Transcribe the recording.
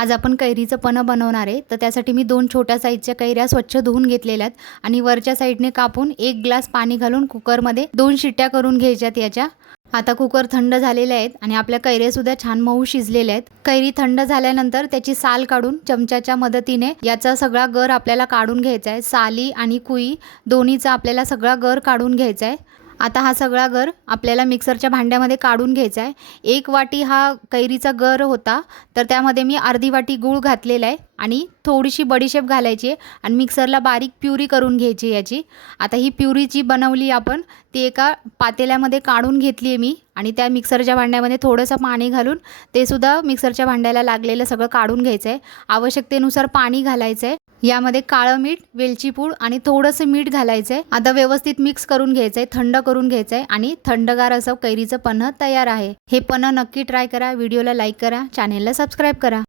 आज आपण कैरीचं पन्हं बनवणार आहे। तर त्यासाठी मी 2 छोट्या साईजच्या कैऱ्या स्वच्छ धुवून घेतलेल्या आहेत आणि वरच्या साईडने कापून 1 ग्लास पाणी घालून कुकरमध्ये 2 शिट्ट्या करून घ्यायच्यात याच्या। आता कुकर थंड झालेले आहेत आणि आपल्या कैऱ्या सुद्धा छान मऊ शिजलेल्या आहेत। कैरी थंड झाल्यानंतर त्याची साल काढून चमच्याच्या मदतीने याचा सगळा गर आपल्याला काढून घ्यायचा आहे। साली आणि कुई दोन्हीचा आपल्याला सगळा गर काढून घ्यायचा आहे। आता हा सगळा गर आपल्याला मिक्सरच्या भांड्यामध्ये काढून घ्यायचा आहे। 1 वाटी हा कैरीचा गर होता, तर त्यामध्ये मी अर्धी वाटी गूळ घातलेला आहे आणि थोडीशी बडीशेप घालायची आहे आणि मिक्सरला बारीक प्युरी करून घ्यायची याची। आता ही प्युरी जी बनवली आपण ती एका पातेल्यामध्ये काढून घेतली आहे मी आणि त्या मिक्सरच्या भांड्यामध्ये थोडंसं पाणी घालून ते सुद्धा मिक्सरच्या भांड्याला लागलेलं सगळं काढून घ्यायचं आहे। आवश्यकतेनुसार पाणी घालायचं आहे। यामध्ये काळं मीठ, वेलची पूड आणि थोडंसं मीठ घालायचं आहे। आता व्यवस्थित मिक्स करून घ्यायचं आहे, थंड करून घ्यायचं आहे आणि थंडगार असं कैरीचं पन्हं तयार आहे। हे पन्हं नक्की ट्राय करा। व्हिडिओला लाईक करा, चॅनेलला सबस्क्राईब करा।